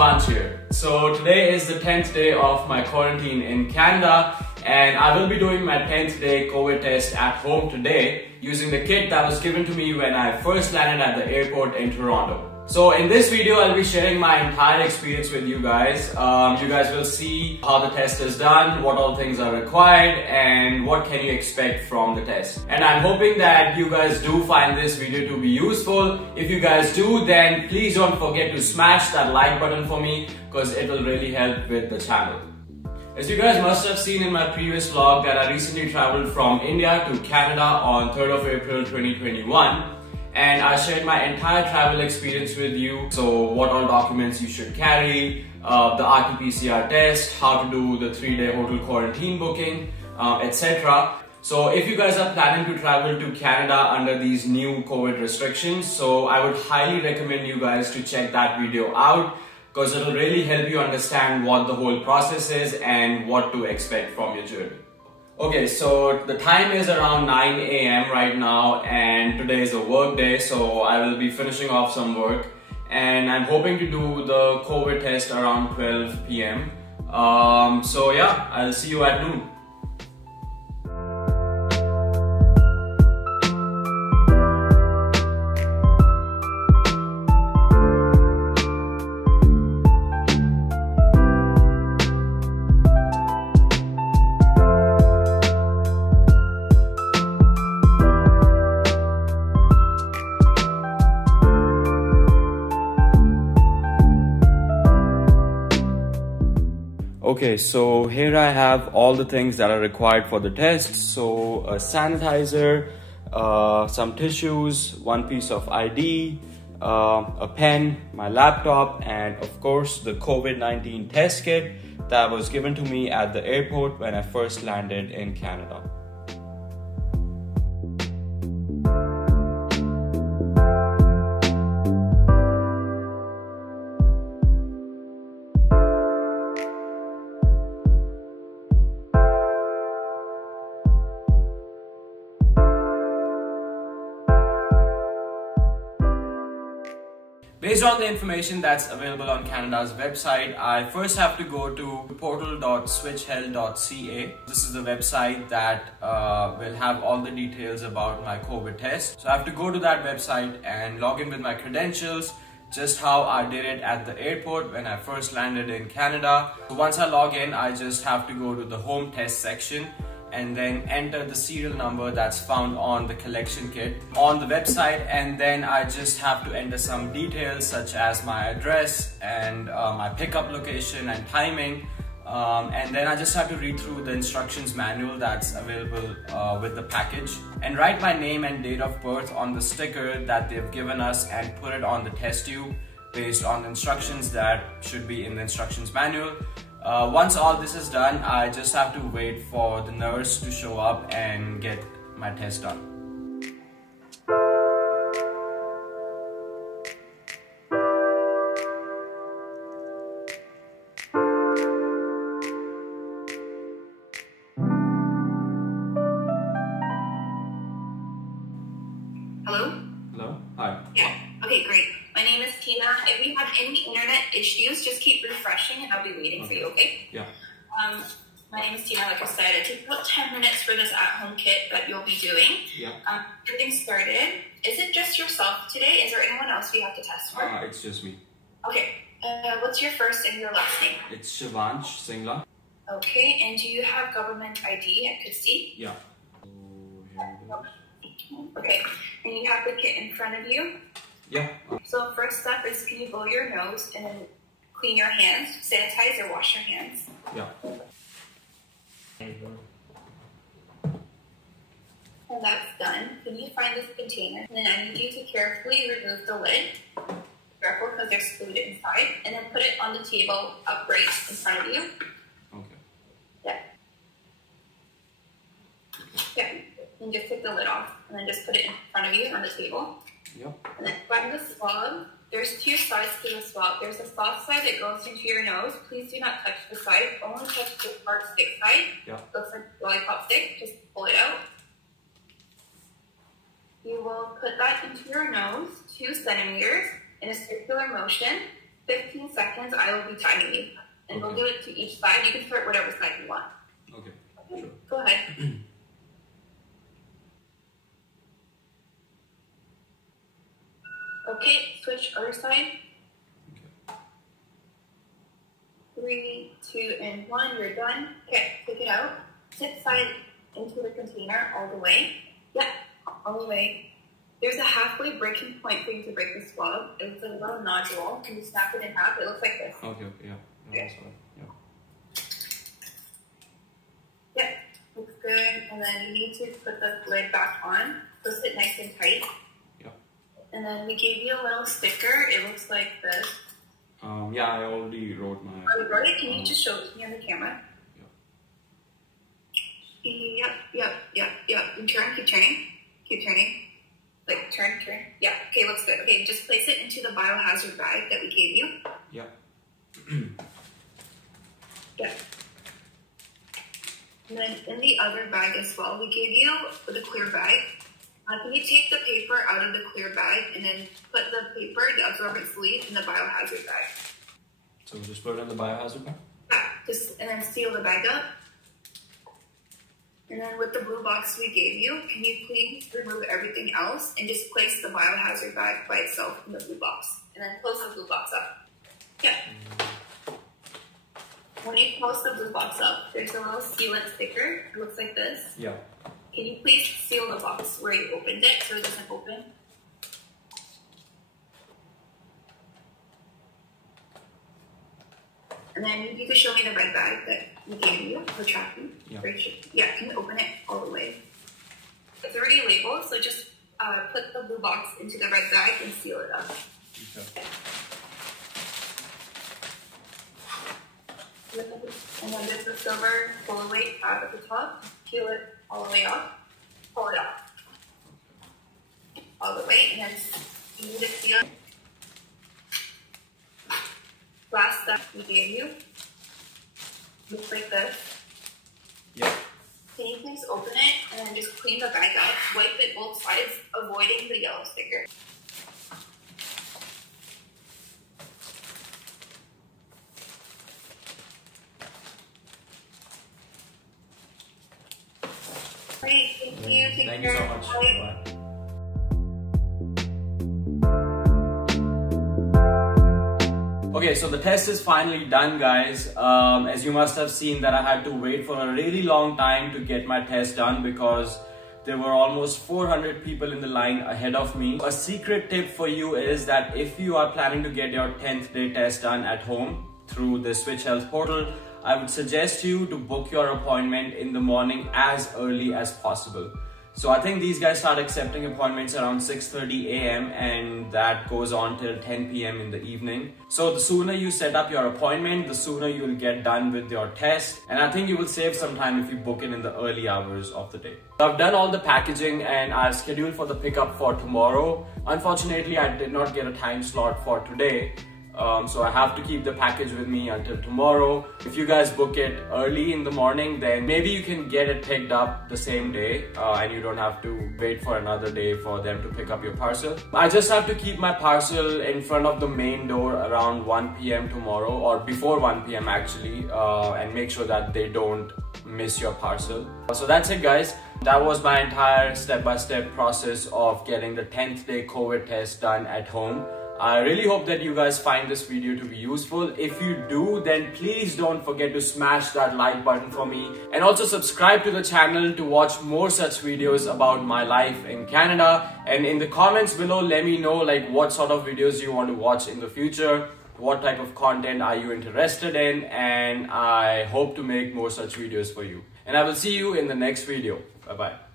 Shivansh here. So today is the 10th day of my quarantine in Canada, and I will be doing my 10th day COVID test at home today using the kit that was given to me when I first landed at the airport in Toronto. So in this video, I'll be sharing my entire experience with you guys. You guys will see how the test is done, what all things are required, and what can you expect from the test. And I'm hoping that you guys do find this video to be useful. If you guys do, then please don't forget to smash that like button for me because it will really help with the channel. As you guys must have seen in my previous vlog that I recently traveled from India to Canada on 3rd of April 2021. And I shared my entire travel experience with you. So what all documents you should carry, the RT-PCR test, how to do the 3-day hotel quarantine booking, etc. So if you guys are planning to travel to Canada under these new COVID restrictions, so I would highly recommend you guys to check that video out because it will really help you understand what the whole process is and what to expect from your journey. Okay, so the time is around 9 AM right now and today is a work day, so I will be finishing off some work and I'm hoping to do the COVID test around 12 PM. So yeah, I'll see you at noon. Okay, so here I have all the things that are required for the test. So a sanitizer, some tissues, one piece of ID, a pen, my laptop, and of course the COVID-19 test kit that was given to me at the airport when I first landed in Canada. Based on the information that's available on Canada's website, I first have to go to portal.switchhealth.ca. This is the website that will have all the details about my COVID test. So I have to go to that website and log in with my credentials, just how I did it at the airport when I first landed in Canada. So once I log in, I just have to go to the home test section and then enter the serial number that's found on the collection kit on the website, and then I just have to enter some details such as my address and my pickup location and timing, and then I just have to read through the instructions manual that's available with the package and write my name and date of birth on the sticker that they've given us and put it on the test tube based on the instructions that should be in the instructions manual. Once all this is done, I just have to wait for the nurse to show up and get my test done. Hello? Hello? Hi. Yeah. Okay, great. My name is Tina. If you have any internet issues, just keep refreshing and I'll be waiting for you, okay? Yeah. My name is Tina, like I said. It takes about 10 minutes for this at-home kit that you'll be doing. Yeah. Getting started. Is it just yourself today? Is there anyone else we have to test for? It's just me. Okay. What's your first and your last name? It's Shivansh Singla. Okay, and do you have government ID I could see? Yeah. Okay, and you have the kit in front of you? Yeah. So first step is, can you blow your nose and then clean your hands, sanitize or wash your hands? Yeah. When that's done, can you find this container? And then I need you to carefully remove the lid. Careful because there's food inside. And then put it on the table upright in front of you. Okay. Yeah. Yeah. And just take the lid off. And then just put it in front of you on the table. Yep. And then find the swab. There's two sides to the swab. There's a soft side that goes into your nose. Please do not touch the side. Only touch the hard stick side. Yeah. Looks like a lollipop stick. Just pull it out. You will put that into your nose, 2 centimeters, in a circular motion. 15 seconds, I will be timing you. And we'll do it to each side. You can start whatever side you want. Okay. Okay, Sure. go ahead. Okay, switch other side. Okay. 3, 2, and 1. You're done. Okay, take it out. Tip side into the container all the way. Yeah, all the way. There's a halfway breaking point for you to break the swab. It looks like a little nodule. Can you snap it in half? It looks like this. Okay. Yeah. Yeah. That's fine. Yeah. Yeah, looks good. And then you need to put the lid back on. Twist it nice and tight. Yeah. And then we gave you a little sticker. It looks like this. Yeah, I already wrote my. Oh, you wrote it? Can you just show it to me on the camera? Yep. And keep turning. Keep turning. Like, turn. Yeah, okay, looks good. Okay, just place it into the biohazard bag that we gave you. Yeah. Yeah. And then in the other bag as well, we gave you the clear bag. Can you take the paper out of the clear bag and then put the paper, the absorbent sleeve, in the biohazard bag? So just put it in the biohazard bag? Yeah, and then seal the bag up. And then with the blue box we gave you, can you please remove everything else and just place the biohazard bag by itself in the blue box? And then close the blue box up. Yeah. When you close the blue box up, there's a little sealant sticker. It looks like this. Yeah. Can you please seal the box where you opened it so it doesn't open? And then you can show me the red bag that we gave you for tracking. Yeah. Yeah, can you open it all the way? It's already labeled, so just put the blue box into the red bag and seal it up. Okay. And then there's the silver pull away tab at the top. Peel it all the way off. Pull it off. All the way, and then you need to seal. Last step we gave you. Looks like this. Yeah. Can you please open it and then just clean the bag up? Wipe it both sides, avoiding the yellow sticker. Great, thank you. Take Thank care. you so much. Bye. Bye. Okay, so the test is finally done, guys. As you must have seen that I had to wait for a really long time to get my test done because there were almost 400 people in the line ahead of me. A secret tip for you is that if you are planning to get your 10th day test done at home through the Switch Health portal, I would suggest you to book your appointment in the morning as early as possible. So I think these guys start accepting appointments around 6:30 a.m. and that goes on till 10 p.m. in the evening. So the sooner you set up your appointment, the sooner you will get done with your test. And I think you will save some time if you book it in the early hours of the day. So I've done all the packaging and I've scheduled for the pickup for tomorrow. Unfortunately, I did not get a time slot for today. So I have to keep the package with me until tomorrow. If you guys book it early in the morning, then maybe you can get it picked up the same day and you don't have to wait for another day for them to pick up your parcel. I just have to keep my parcel in front of the main door around 1 p.m. tomorrow, or before 1 p.m. actually, and make sure that they don't miss your parcel. So that's it, guys. That was my entire step-by-step process of getting the 10th day COVID test done at home. I really hope that you guys find this video to be useful. If you do, then please don't forget to smash that like button for me, and also subscribe to the channel to watch more such videos about my life in Canada. And in the comments below, let me know like what sort of videos you want to watch in the future, what type of content are you interested in, and I hope to make more such videos for you. And I will see you in the next video. Bye bye.